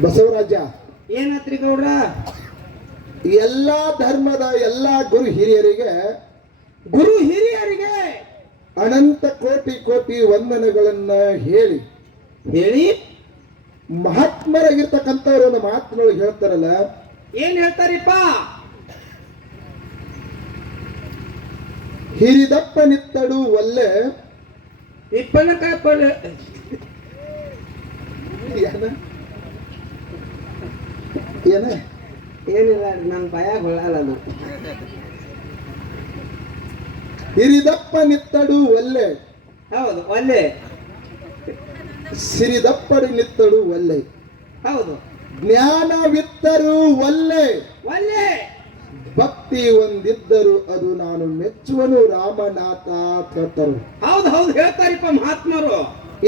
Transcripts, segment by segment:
ಬಸವರಾಜ ಏನಾತ್ರಿ ಗೌಡ್ರ? ಎಲ್ಲಾ ಧರ್ಮದ ಎಲ್ಲಾ ಗುರು ಹಿರಿಯರಿಗೆ ಅನಂತ ಕೋಟಿ ಕೋಟಿ ವಂದನೆಗಳನ್ನ ಹೇಳಿ ಹೇಳಿ ಮಹಾತ್ಮರಾಗಿರ್ತಕ್ಕಂಥವ್ರು ಒಂದು ಮಾತಿನೊಳಗೆ ಹೇಳ್ತಾರಲ್ಲ, ಏನ್ ಹೇಳ್ತಾರಿಪ್ಪ? ಹಿರಿದಪ್ಪ ನಿತ್ತಡು ಒಲ್ಲೆ ಇಪ್ಪನ ಕಾಪಲ್ ಏನ ಏನಿಲ್ಲ, ನನ್ ಭಯ ಗೊಳ್ಳಲ್ಲ. ಹಿರಿದಪ್ಪ ನಿತ್ತಡು ಒಲ್ಲೆ, ಹೌದು ಒಲ್ಲೆ. ಸಿರಿದಪ್ಪಡಿ ನಿತ್ತಡು ಒಲ್ಲೆ, ಹೌದು. ಜ್ಞಾನವಿತ್ತರು ಒಲ್ಲೆ, ಒಲ್ಲೆ. ಭಕ್ತಿ ಒಂದಿದ್ದರು ಅದು ನಾನು ಮೆಚ್ಚುವನು ರಾಮನಾಥ ಅಂತ ಹೇಳ್ತಾರು. ಹೌದು ಹೌದು ಹೇಳ್ತಾರಿಪ್ಪ ಮಹಾತ್ಮರು.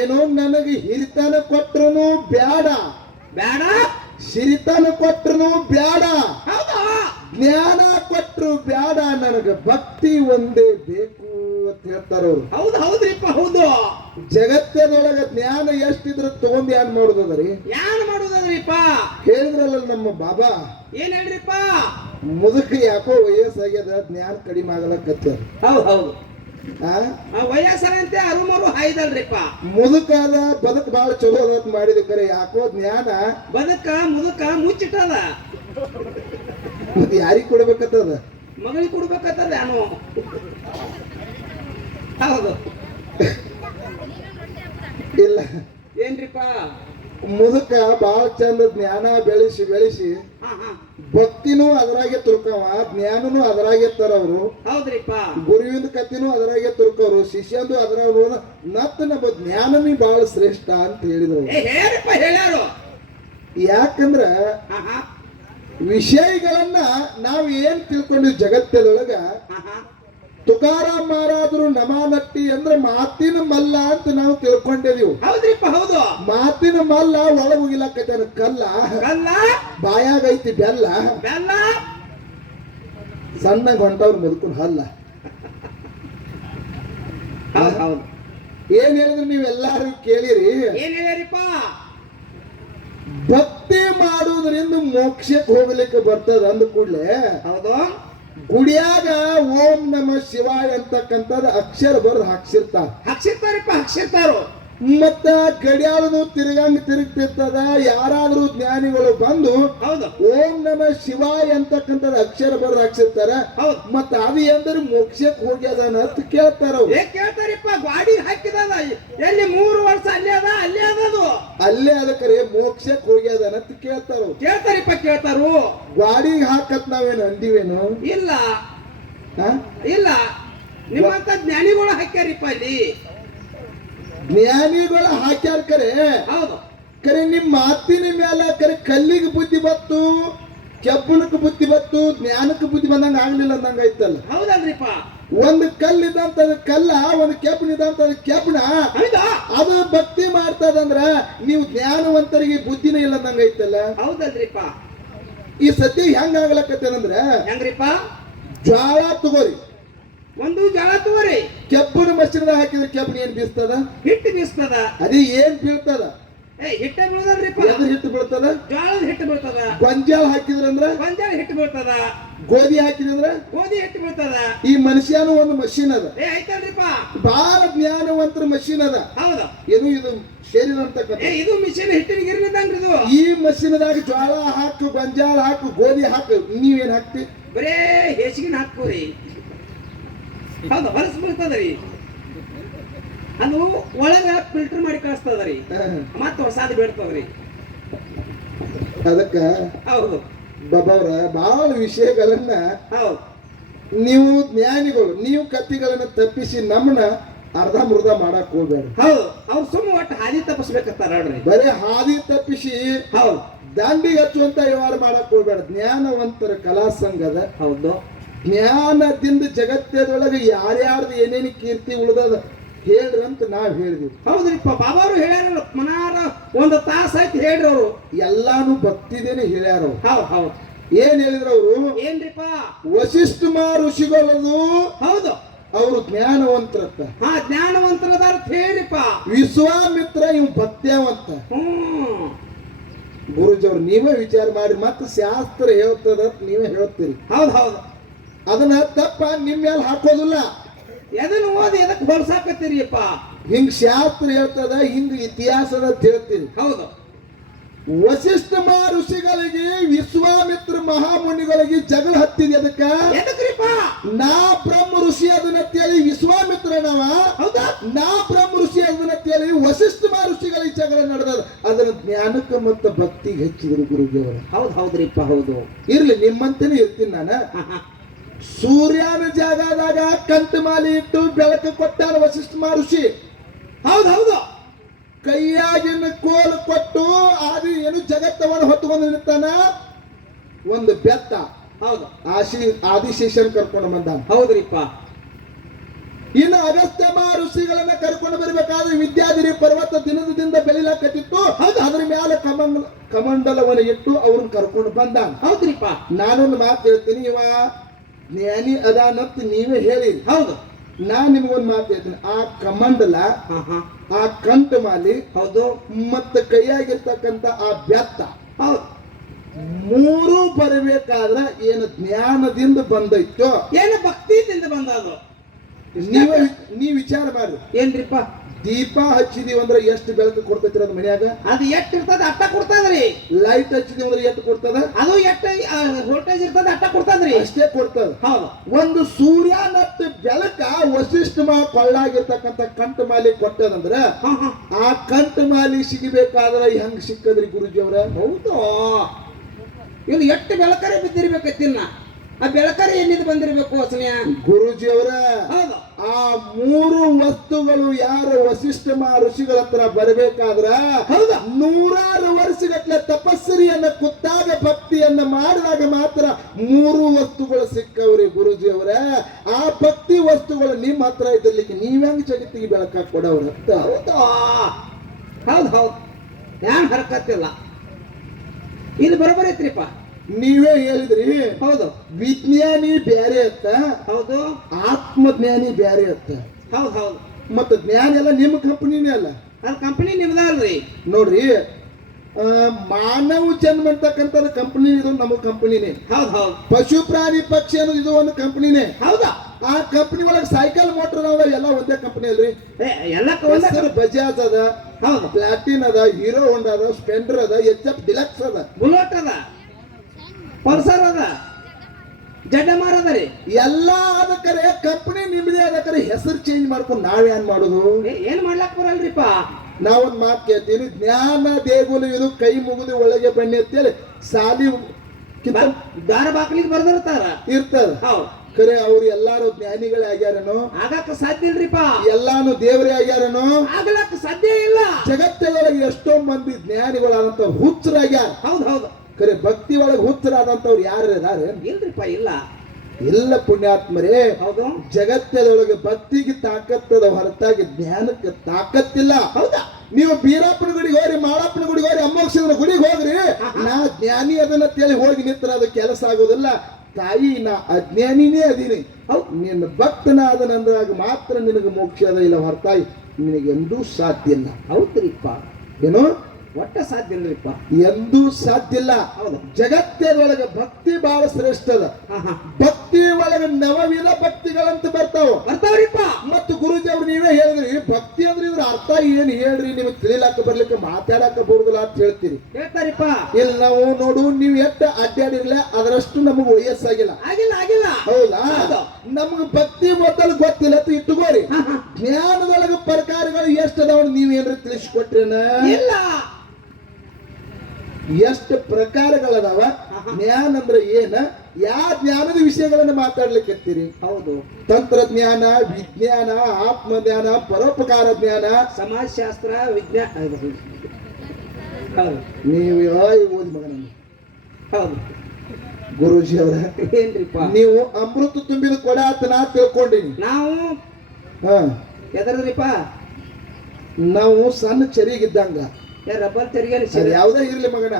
ಏನೋ ನನಗೆ ಹಿರಿತನ ಕೊಟ್ರು ಬ್ಯಾಡ, ಬೇಡ. ಸಿರಿತನ ಕೊಟ್ರು ಬ್ಯಾಡ, ಹೌದಾ? ಜ್ಞಾನ ಕೊಟ್ರು ಬ್ಯಾಡ, ನನಗೆ ಭಕ್ತಿ ಒಂದೇ ಬೇಕು ಅಂತ ಹೇಳ್ತಾರವ್ರು. ಹೌದು ಹೌದ್ರಿಪ್ಪ ಹೌದು. ಜಗತ್ತಿನೊಳಗ ಜ್ಞಾನ ಎಷ್ಟಿದ್ರು ತಗೊಂಡ್ ಏನ್ ಮಾಡುದದ್ರಿ? ಯಾನ್ ಮಾಡುದದ್ರಿಪ್ಪ? ಹೇಳಿದ್ರಲ್ಲ ನಮ್ಮ ಬಾಬಾ, ಏನ್ ಹೇಳ್ರಿಪ್ಪ? ಮುದುಕ ಯಾಕೋ ವಯಸ್ಸಾಗ್ಯದ, ಜ್ಞಾನ ಕಡಿಮೆ ಆಗಲಕತ್ತ. ಹೌದು ಹೌದು. ವಯಸ್ಸರಂತೆ ಅರುಮರು ಹಾಯ್ದಲ್ರಿಪ್ಪ. ಮುದುಕಾದ ಬದುಕ್ ಬಾಳ ಚಲೋ ಅದ ಮಾಡಿದ ಕರೆ ಯಾಕೋ ಜ್ಞಾನ ಮುದುಕ ಮುಚ್ಚಿಟ್ಟದ. ಮತ್ತೆ ಯಾರಿಗ್ ಕೊಡ್ಬೇಕತ್ತದ? ಮಗಳಿಗೆ ಕೊಡ್ಬೇಕತ್ತದ ಏನೋ. ಹೌದು ಇಲ್ಲ ಏನ್ರಿಪ್ಪ? ಮುದುಕ ಬಾಳ ಚಂದ ಜ್ಞಾನ ಬೆಳೆಸಿ ಬೆಳೆಸಿ ಭಕ್ತಿನೂ ಅದರಾಗೆ ತುರ್ಕವ, ಜ್ಞಾನನು ಅದರಾಗೆ ತರವ್ರು. ಹೌದ್ರಿಪ್ಪ. ಗುರುವಿನ ಕತ್ತಿನೂ ಅದರಾಗೆ ತುರ್ಕವ್ರು, ಶಿಷ್ಯಂದು ಅದರ ನತ್ತ ನಮ್ಮ ಜ್ಞಾನನೇ ಬಹಳ ಶ್ರೇಷ್ಠ ಅಂತ ಹೇಳಿದ್ರು. ಹೇಳಿಪ್ಪ ಹೇಳ್ಯಾರು. ಯಾಕಂದ್ರ ವಿಷಯಗಳನ್ನ ನಾವು ಏನ್ ತಿಳ್ಕೊಂಡಿವಿ ಜಗತ್ತದೊಳಗ, ತುಕಾರಾಮ್ ಮಹಾರಾಜರು ನಮಾನಟ್ಟಿ ಅಂದ್ರೆ ಮಾತಿನ ಮಲ್ಲ ಅಂತ ನಾವು ತಿಳ್ಕೊಂಡಿದೀವಿ. ಹೌದ್ರಿಪ್ಪ ಹೌದು. ಮಾತಿನ ಮಲ್ಲ ಒಳಗ ಹೋಗಿಲಕತ್ತಾನ ಕಲ್ಲ, ಬಾಯಾಗ ಐತಿ ಬೆಲ್ಲ, ಸಣ್ಣ ಹೊಂಟವ್ರು ಮುದುಕುನ್ ಹಲ್ಲ. ಏನ್ ಹೇಳಿದ್ರು ನೀವೆಲ್ಲಾರು ಕೇಳಿರಿ. ಏನ್ ಹೇಳ್ಯಾರಿಪ್ಪ? ಭಕ್ತಿ ಮಾಡುವುದರಿಂದ ಮೋಕ್ಷಕ್ಕೆ ಹೋಗ್ಲಿಕ್ಕೆ ಬರ್ತದ ಅಂದ ಕೂಡ್ಲೆ, ಹೌದು, ಗುಡಿಯಾಗ ಓಂ ನಮ ಶಿವಾಯ ಅಂತಕ್ಕಂಥದ್ದು ಅಕ್ಷರ ಬರೆದು ಹಾಕ್ಸಿರ್ತಾರು. ಮತ್ತ ಗಡಿಯಾಳನು ತಿರುಗ್ತಿರ್ತದ. ಯಾರಾದ್ರೂ ಜ್ಞಾನಿಗಳು ಬಂದು ಓಂ ನಮ ಶಿವಾಯ ಅಂತಕ್ಕಂಥದ್ದು ಅಕ್ಷರ ಬರೆದು ಹಾಕ್ಸಿರ್ತಾರ. ಮತ್ತ ಅದು ಎಂದ್ರೆ ಮೋಕ್ಷಕ್ಕೆ ಹೋಗ್ಯದ ಅಂತ ಕೇಳ್ತಾರ. ಕೇಳ್ತಾರಿಪ್ಪ. ಗಾಡಿ ಹಾಕಿದ ಎಲ್ಲಿ 3 ವರ್ಷ ಅಲ್ಲೇ ಅದಕ್ಕೆ ಮೋಕ್ಷಕ್ಕೆ ಹೋಗ್ಯದ ಅಂತ ಕೇಳ್ತಾರಿಪ್ಪ. ಕೇಳ್ತಾರು. ಗಾಡಿಗೆ ಹಾಕತ್ ನಾವೇನು ಅಂದಿವೇನು? ಇಲ್ಲ ಇಲ್ಲ, ನಿಮ್ಮಂತ ಜ್ಞಾನಿಗಳು ಹಾಕ್ಯಾರಿಪ್ಪ ಅಲ್ಲಿ. ಜ್ಞಾನಿಗಳು ಹಾಕ್ಯಾರ ಕರೆ. ಹೌದು ಕರೆ ನಿಮ್ ಮಾತಿನ ಮೇಲೆ ಕರೆ ಕಲ್ಲಿಗೆ ಬುದ್ಧಿ ಬತ್ತು, ಕೆಬ್ಬನಕ್ಕೆ ಬುದ್ಧಿ ಬತ್ತು, ಜ್ಞಾನಕ್ಕೆ ಬುದ್ಧಿ ಬಂದಂಗ ಆಗ್ಲಿಲ್ಲ ಅಂದಂಗ ಐತಲ್ಲ. ಹೌದಲ್ರಿಪ್ಪ. ಒಂದು ಕಲ್ಲಿದಂತದ ಕಲ್ಲ, ಒಂದು ಕೆಬ್ಬನಿದಂತದ ಕೆಬ್ಬನ. ಅದು ಭಕ್ತಿ ಮಾಡ್ತದಂದ್ರ ನೀವು ಜ್ಞಾನವಂತರಿಗೆ ಬುದ್ಧಿನೇ ಇಲ್ಲ ಅಂದಂಗ ಐತಲ್ಲ. ಹೌದಲ್ರಿಪ್ಪ. ಈ ಸದ್ಯ ಹೆಂಗ ಆಗ್ಲಕತ್ತೇನಂದ್ರ, ಹೆಂಗ್ರಿಪ್ಪ? ಜ್ವಾಳ ತಗೋರಿ, ಒಂದು ಜ್ವಾಳ ತಗೋರಿ. ಕೆಬ್ಬನ ಮಷಿನದಾಗ ಹಾಕಿದ್ರೆ ಕೆಬ್ಬನ ಏನ್ ಬೀಸ್ತದ? ಹಿಟ್ಟು ಬೀಸ್ತದ. ಅದೇ ಏನ್ ಬೀಳ್ತದ? ಹಿಟ್ಟ ಬೀಳದಲ್ರಿಪ್ಪ. ಎದ್ರ ಹಿಟ್ಟು ಬೀಳ್ತದ? ಜ್ವಾಳದ ಹಿಟ್ಟು ಬೀಳ್ತದ. ಗೊಂಜಾಳ ಹಾಕಿದ್ರಂದ್ರ ಗೊಂಜಾಳ ಹಿಟ್ಟು ಬೀಳ್ತದ. ಗೋಧಿ ಹಾಕಿದ್ರ ಗೋಧಿ ಹಿಟ್ಟು ಬೀಳ್ತದ. ಈ ಮನುಷ್ಯನು ಒಂದು ಮಷೀನ್ ಅದ. ಆಯ್ತಲ್ರಿಪ್ಪ. ಬಾಳ ಜ್ಞಾನವಂತರ ಮಷೀನ್ ಅದ. ಹೌದು. ಏನು ಇದು ಶರೀರ ಅಂತಕ್ಕಂಥ ಇದು ಮಿಷಿನ್ ಹಿಟ್ಟಿನ ಗಿರ್ನಿದಂಗ್ರಿ ಇದು. ಈ ಮಷೀನದಾಗ ಜ್ವಾಳ ಹಾಕು, ಗೊಂಜಾಳ ಹಾಕು, ಗೋಧಿ ಹಾಕು, ನೀವೇನ್ ಹಾಕ್ತಿ? ಬರೇ ಹೇಸಿಗಿನ ಹಾಕೋರಿ. ಹೌದು, ಹೊಲಸು ಬೀಳ್ತದ್ರಿ. ಅದು ಒಳಗ ಫಿಲ್ಟರ್ ಮಾಡಿ ಕಳಿಸ್ತದ್ರಿ, ಮತ್ತ ಹೊಸಾದ್ ಬೀಳ್ತದ್ರಿ. ಅದಕ್ಕ ಹೌದು ಬಾಬಾವ್ರ ಬಹಳ ವಿಷಯಗಳನ್ನ ನೀವು ಜ್ಞಾನಿಗಳು ನೀವು ಕತ್ತಿಗಳನ್ನ ತಪ್ಪಿಸಿ ನಮ್ಮನ್ನ ಅರ್ಧ ಮೃಧ ಮಾಡಕ್ ಹೋಗ್ಬೇಡ. ಹೌದು, ಅವ್ರು ಸುಮ್ಮ ಒಟ್ಟು ಹಾದಿ ತಪ್ಪಿಸ್ಬೇಕಂತಾರ ನೋಡ್ರಿ. ಬರೀ ಹಾದಿ ತಪ್ಪಿಸಿ ಹೌದು ದಾಂಡಿಗೆ ಹಚ್ಚುವಂತ ವ್ಯವಹಾರ ಮಾಡಕ್ ಹೋಗ್ಬೇಡ. ಜ್ಞಾನವಂತರ ಕಲಾ ಸಂಘದ. ಹೌದು, ಜ್ಞಾನದಿಂದ ಜಗತ್ತದೊಳಗೆ ಯಾರ್ಯಾರ್ದು ಏನೇನು ಕೀರ್ತಿ ಉಳ್ದದ ಹೇಳ್ರಂತ ನಾವ್ ಹೇಳಿದ್ವಿ. ಹೌದ್ರಿಪ್ಪ. ಬಾಬಾರು ಹೇಳ್ಯಾರ, ಮನಾರ ಒಂದು ತಾಸ ಆಯ್ತು ಹೇಳ್ರಿ. ಅವರು ಎಲ್ಲಾನು ಭಕ್ತಿದೇನೆ ಹೇಳ್ಯಾರ. ಹೌದು ಹೌದು. ಏನ್ ಹೇಳಿದ್ರ ಅವರು? ಏನ್ರಿಪ್ಪ? ವಸಿಷ್ಠ ಋಷಿಗಳದು. ಹೌದು, ಅವರು ಜ್ಞಾನವಂತರತ್ತ. ಜ್ಞಾನವಂತರದಾರ ಹೇಳಿಪ್ಪ. ವಿಶ್ವಾಮಿತ್ರ ಇವ್ ಭಕ್ತ್ಯಾವಂತ. ಗುರುಜಿಯವ್ರು ನೀವೇ ವಿಚಾರ ಮಾಡಿ ಮತ್ತೆ ಶಾಸ್ತ್ರ ಹೇಳ್ತದ ನೀವೇ ಹೇಳ್ತೀರಿ. ಹೌದು ಹೌದು. ಅದನ್ನ ತಪ್ಪ ನಿಮ್ ಮೇಲೆ ಹಾಕೋದಿಲ್ಲ. ಎದನ್ನು ಓದಿ ಎದಕ್ಕೆ ಹೊಲ್ಸಾಕತ್ತೀರಿಯಪ್ಪ? ಹಿಂಗ್ ಶಾಸ್ತ್ರ ಹೇಳ್ತದ, ಹಿಂಗ್ ಇತಿಹಾಸದ ಅಂತ ಹೇಳ್ತೀರಿ. ಹೌದು. ವಸಿಷ್ಠ ಋಷಿಗಳಿಗೆ ವಿಶ್ವಾಮಿತ್ರ ಮಹಾಮುನಿಗಳಿಗೆ ಜಗಳ ಹತ್ತಿದೆ. ಎದಕ್ರಿಪ್ಪ? ನಾ ಬ್ರಹ್ಮ ಋಷಿ ಅದನ್ನ ತೇಳಿ ವಿಶ್ವಾಮಿತ್ರನವ, ಹೌದಾ? ನಾ ಬ್ರಹ್ಮ ಋಷಿ ಅದನ್ನ ತೇಳಿ ವಸಿಷ್ಠ ಋಷಿಗಳಿಗೆ ಜಗಳ ನಡೆದ. ಅದನ್ನ ಜ್ಞಾನಕ್ಕೆ ಮತ್ತು ಭಕ್ತಿಗೆ ಹೆಚ್ಚಿದ್ರು ಗುರುಜಿಯವರು. ಹೌದು ಹೌದ್ರಿಪ್ಪ. ಹೌದು. ಇರ್ಲಿ, ನಿಮ್ಮಂತನೇ ಇರ್ತೀನಿ ನಾನು. ಸೂರ್ಯನ ಜಾಗದಾಗ ಕಂಠಮಾಲಿ ಇಟ್ಟು ಬೆಳಕು ಕೊಟ್ಟಾರ ವಸಿಷ್ಠ ಋಷಿ. ಹೌದು ಹೌದು. ಕೈಯಾಗಿನ ಕೋಲು ಕೊಟ್ಟು ಆದಿ ಏನು ಜಗತ್ತವನ್ನು ಹೊತ್ತುಕೊಂಡು ನಿಂತಾನ ಒಂದು ಬೆತ್ತ. ಹೌದು. ಆದಿಶೇಷನ್ ಕರ್ಕೊಂಡು ಬಂದ. ಹೌದ್ರಿಪ್ಪ. ಇನ್ನು ಅಗಸ್ತ್ಯ ಋಷಿಗಳನ್ನ ಕರ್ಕೊಂಡು ಬರಬೇಕಾದ್ರೆ ವಿದ್ಯಾಧಿರಿ ಪರ್ವತ ದಿನದಿಂದ ಬೆಳಿಲಾಕತ್ತಿತ್ತು. ಹೌದು. ಅದ್ರ ಮ್ಯಾಲ ಕಮಂಡಲವನ್ನು ಇಟ್ಟು ಅವ್ರನ್ನ ಕರ್ಕೊಂಡು ಬಂದ. ಹೌದ್ರಿಪ್ಪ. ನಾನೊಂದು ಮಾತು ಹೇಳ್ತೀನಿ, ಇವ ಜ್ಞಾನಿ ಅದಾನಂತ ನೀವೇ ಹೇಳಿ. ಹೌದು. ನಾನ್ ನಿಮ್ಗೊಂದು ಮಾತು ಹೇಳ್ತೀನಿ. ಆ ಕಮಂಡಲ, ಆ ಕಂಠಮಾಲಿ, ಹೌದು, ಮತ್ತೆ ಕೈಯಾಗಿರ್ತಕ್ಕಂಥ ಆ ಬೆತ್ತ, ಹೌದು, ಮೂರು ಬರಬೇಕಾದ್ರ ಏನು ಜ್ಞಾನದಿಂದ ಬಂದೈತೋ, ಏನು ಭಕ್ತಿಯಿಂದ ಬಂದದು. ನೀವ್ ವಿಚಾರ ಮಾಡ್ರಿ. ಏನ್ರಿಪ್ಪ? ದೀಪ ಹಚ್ಚಿದೀವಿ ಅಂದ್ರೆ ಎಷ್ಟು ಬೆಳಕು ಕೊಡ್ತೈತ್ರಿ ಅದು ಮನ್ಯಾಗ? ಅದು ಎಷ್ಟ್ ಇರ್ತದ ಅಟ್ಟ ಕೊಡ್ತದ್ರಿ. ಲೈಟ್ ಹಚ್ಚಿದೀವಿ ಅಂದ್ರೆ ಎಷ್ಟು ಕೊಡ್ತದ? ಅದು ಎಷ್ಟ ವೋಲ್ಟೇಜ್ ಇರ್ತದ ಅಟ್ಟ ಕೊಡ್ತದ್ರಿ. ಅಷ್ಟೇ ಕೊಡ್ತದ. ಹೌದು. ಒಂದು ಸೂರ್ಯನಟ್ಟು ಬೆಳಕ ವಸಿಷ್ಠ ಕೊಳ್ಳಾಗಿರ್ತಕ್ಕಂಥ ಕಂಠಮಾಲಿ ಕೊಟ್ಟದಂದ್ರ ಆ ಕಂಠಮಾಲಿ ಸಿಗಬೇಕಾದ್ರ ಹೆಂಗ್ ಸಿಕ್ಕದ್ರಿ ಗುರುಜಿಯವ್ರ? ಹೌದು. ಇವ್ನು ಎಷ್ಟು ಬೆಳಕರೆ ಬಿದ್ದಿರ್ಬೇಕತ್ತಿನ್ನ, ಆ ಬೆಳಕರೆ ಎಲ್ಲಿಂದ ಬಂದಿರ್ಬೇಕು ವಸನೆಯ ಗುರುಜಿಯವರ? ಹೌದು. ಆ ಮೂರು ವಸ್ತುಗಳು ಯಾರು ವಸಿಷ್ಠ ಋಷಿಗಳ ಹತ್ರ ಬರಬೇಕಾದ್ರ, ಹೌದಾ, 100 ವರ್ಷಗಟ್ಟಲೆ ತಪಸ್ಸರಿಯನ್ನ ಕುತ್ತಾಗ ಭಕ್ತಿಯನ್ನ ಮಾಡಿದಾಗ ಮಾತ್ರ ಮೂರು ವಸ್ತುಗಳು ಸಿಕ್ಕವ್ರಿ ಗುರುಜಿಯವರ. ಆ ಭಕ್ತಿ ವಸ್ತುಗಳು ನಿಮ್ಮ ಹತ್ರ ಇದ್ರಲಿಕ್ಕೆ ನೀವ್ಯಾಂಗ ಜಗತ್ತಿಗೆ ಬೆಳಕ ಕೊಡವ್ರ? ಹೌದು ಹೌದು ಹೌದು. ಏನ್ ಹರಕತ್ತಿಲ್ಲ, ಇದು ಬರೋಬರಿ ಐತ್ರಿಪ್ಪ. ನೀವೇ ಹೇಳಿದ್ರಿ. ಹೌದು. ವಿಜ್ಞಾನಿ ಬ್ಯಾರೆ ಅತ್ತ, ಹೌದು, ಆತ್ಮಜ್ಞಾನಿ ಬ್ಯಾರೆ ಅತ್ತ. ಹೌದು ಹೌದು. ಮತ್ತ ಜ್ಞಾನ ಎಲ್ಲ ನಿಮ್ಮ ಕಂಪನಿನೇ ಅಲ್ಲ. ಅದು ಕಂಪನಿ ನಿಮ್ದ ಅಲ್ರಿ. ನೋಡ್ರಿ, ಮಾನವ ಜನ್ಮ ಅಂತಕ್ಕಂಥದ್ದು ಕಂಪನಿ, ಇದು ನಮ್ಮ ಕಂಪನಿನೇ. ಹೌದು ಹೌದು. ಪಶು ಪ್ರಾಣಿ ಪಕ್ಷಿ ಅನ್ನೋದು ಇದು ಒಂದು ಕಂಪನಿನೇ. ಹೌದಾ? ಆ ಕಂಪನಿ ಒಳಗೆ ಸೈಕಲ್ ಮೋಟರ್ ಅದ, ಎಲ್ಲ ಒಂದೇ ಕಂಪನಿ ಅಲ್ರಿ. ಎಲ್ಲ ಬಜಾಜ್ ಅದ, ಹೌದು, ಪ್ಲಾಟಿನ್ ಅದ, ಹೀರೋ ಹೋಂಡಾ ಅದ, ಸ್ಪೆಂಡರ್ ಅದ, HF ಡಿಲಕ್ಸ್ ಅದ, ಬುಲೆಟ್ ಅದ, ಪಲ್ಸರ್ ಅದ, ಜಡ್ಡಮಾರ್ ಅದ ರೀ. ಎಲ್ಲ ಅದಕ್ಕರೆ ಕಂಪನಿ ನಿಮ್ಮದೇ ಅದಕ್ಕರೆ ಹೆಸರು ಚೇಂಜ್ ಮಾಡ್ಕೊಂಡು ನಾವೇನ್ ಮಾಡೋದು? ಏನ್ ಮಾಡ್ಲಾಕ್ ಬರಲ್ರಿಪ್ಪ. ನಾವೊಂದ್ ಮಾತು ಕೇಳ್ತೀವಿ, ಜ್ಞಾನ ದೇಗುಲು ಇದು ಕೈ ಮುಗಿದು ಒಳಗೆ ಬನ್ನಿ ಅಂತೇಳಿ ಸಾಲಿ ದಾರ ಬಾಕ್ಲಿಗೆ ಬರ್ದಿರ್ತಾರ ಇರ್ತದ. ಹೌದು. ಖರೆ ಅವ್ರು ಎಲ್ಲಾರು ಜ್ಞಾನಿಗಳೇ ಆಗ್ಯಾರನೋ? ಆಗಕ್ಕ ಸಾಧ್ಯ ಇಲ್ರಿಪ್ಪ. ಎಲ್ಲಾನು ದೇವರೇ ಆಗ್ಯಾರನೋ? ಆಗ್ಲಕ್ಕ ಸಾಧ್ಯ ಇಲ್ಲ. ಜಗತ್ತಿನೊಳಗೆ ಎಷ್ಟೋ ಮಂದಿ ಜ್ಞಾನಿಗಳಾದಂತ ಹುಚ್ಚರಾಗ್ಯಾರ. ಹೌದು ಹೌದು. ಖರೆ ಭಕ್ತಿ ಒಳಗೆ ಹುಚ್ಚರಾದಂತವ್ರು ಯಾರು ಇದಾರೆ? ಇಲ್ರಿಪ್ಪ, ಇಲ್ಲ. ಎಲ್ಲ ಪುಣ್ಯಾತ್ಮರೇ. ಹೌದು. ಜಗತ್ತದೊಳಗೆ ಭಕ್ತಿಗೆ ತಾಕತ್ತದ ಹೊರತಾಗಿ ಜ್ಞಾನಕ್ಕೆ ತಾಕತ್ತಿಲ್ಲ. ಹೌದಾ? ನೀವು ಬೀರಪ್ಪನ ಗುಡಿಗೆ ಹೋಗ್ರಿ, ಮಾಳಪ್ಪನ ಗುಡಿಗೆ ಹೋಗ್ರಿ, ಅಮ್ಮೋಕ್ಷನ ಗುಡಿಗೆ ಹೋಗ್ರಿ, ನಾ ಜ್ಞಾನಿ ಅದನ್ನ ತೇಳಿ ಹೋಗಿ ನಿಂತರ ಅದು ಕೆಲಸ ಆಗೋದಿಲ್ಲ. ತಾಯಿ, ನಾ ಅಜ್ಞಾನಿನೇ ಅದೀನಿ, ನಿನ್ನ ಭಕ್ತನಾದನಂದಾಗ ಮಾತ್ರ ನಿನಗೆ ಮೋಕ್ಷ ಅದ, ಇಲ್ಲ ಹೊರತಾಗಿ ನಿನಗೆಂದೂ ಸಾಧ್ಯ ಇಲ್ಲ. ಹೌದ್ರಿಪ್ಪ. ಏನು? ಒಟ್ಟ ಸಾಧ್ಯ ಇಲ್ರಿಪ್ಪ, ಎಂದೂ ಸಾಧ್ಯ ಇಲ್ಲ. ಹೌದು. ಜಗತ್ತದೊಳಗೆ ಭಕ್ತಿ ಬಹಳ ಶ್ರೇಷ್ಠ ಅದ. ಭಕ್ತಿ ಒಳಗೆ ನವವಿಧ ಭಕ್ತಿಗಳಂತ ಬರ್ತಾವ್ರಿಪ್ಪ. ಮತ್ತು ಗುರುಜಿ ಅವ್ರು ನೀವೇ ಹೇಳಿದ್ರಿ, ಭಕ್ತಿ ಅಂದ್ರೆ ಇದ್ರ ಅರ್ಥ ಏನ್ ಹೇಳ್ರಿ, ನಿಮಗೆ ತಿಳಿಲಾಕ ಬರ್ಲಿಕ್ಕೆ ಮಾತಾಡಕ ಬರುದಿಲ್ಲ ಅಂತ ಹೇಳ್ತೀರಿ. ಹೇಳ್ತಾರಿಪ್ಪ. ಇಲ್ಲಿ ನಾವು ನೋಡು, ನೀವು ಎಷ್ಟು ಅಡ್ಡಾಡಿರ್ಲ ಅದರಷ್ಟು ನಮಗೆ ವಯಸ್ಸಾಗಿಲ್ಲ. ಆಗಿಲ್ಲ ಆಗಿಲ್ಲ. ಹೌದಾ? ನಮ್ಗೆ ಭಕ್ತಿ ಮೊದಲು ಗೊತ್ತಿಲ್ಲ ಅಂತ ಇಟ್ಟುಕೋರಿ. ಜ್ಞಾನದೊಳಗೆ ಪ್ರಕಾರಗಳು ಎಷ್ಟು ಅದಾವ ನೀವೇನ್ರಿ ತಿಳಿಸ್ಕೊಟ್ರೇನ? ಇಲ್ಲ. ಎಷ್ಟು ಪ್ರಕಾರಗಳದಾವ? ಜ್ಞಾನ ಅಂದ್ರೆ ಏನ? ಯಾವ ಜ್ಞಾನದ ವಿಷಯಗಳನ್ನ ಮಾತಾಡ್ಲಿಕ್ಕೆ? ಹೌದು. ತಂತ್ರಜ್ಞಾನ, ವಿಜ್ಞಾನ, ಆತ್ಮಜ್ಞಾನ, ಪರೋಪಕಾರ ಜ್ಞಾನ, ಸಮಾಜಶಾಸ್ತ್ರ, ವಿಜ್ಞಾನ. ನೀವು ಓದಿ ಮಗನ. ಹೌದು. ಗುರುಜಿ ಅವರ ಏನ್ರಿಪ್ಪ? ನೀವು ಅಮೃತ ತುಂಬಿದ ಕೊಡ ಅಂತ ನಾ ತಿಳ್ಕೊಂಡಿನಿ. ನಾವು ಎದರದ್ರಿಪ್ಪ? ನಾವು ಸಣ್ಣ ಚರಿಗಿದ್ದಂಗ, ರಬ್ಬರ್ ತೆರಿಗೆ ಯಾವ್ದೇ ಇರ್ಲಿ ಮಗನ,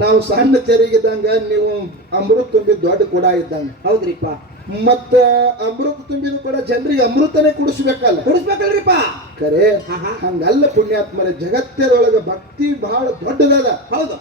ನಾವು ಸಣ್ಣ ಚರಿಗಿದ್ದಂಗ, ನೀವು ಅಮೃತ ತುಂಬಿದ ದೊಡ್ಡ ಕೊಡ ಇದ್ದಂಗ. ಹೌದ್ರಿಪ್ಪ. ಮತ್ತ ಅಮೃತ ತುಂಬಿದ ಕೊಡ ಜನರಿಗೆ ಅಮೃತನೇ ಕುಡಿಸ್ಬೇಕಲ್ರಿಪ್ಪ. ಕರೆ ಹಂಗಲ್ಲ ಪುಣ್ಯಾತ್ಮರೇ. ಜಗತ್ತದೊಳಗ ಭಕ್ತಿ ಬಹಳ ದೊಡ್ಡದದ. ಹೌದು.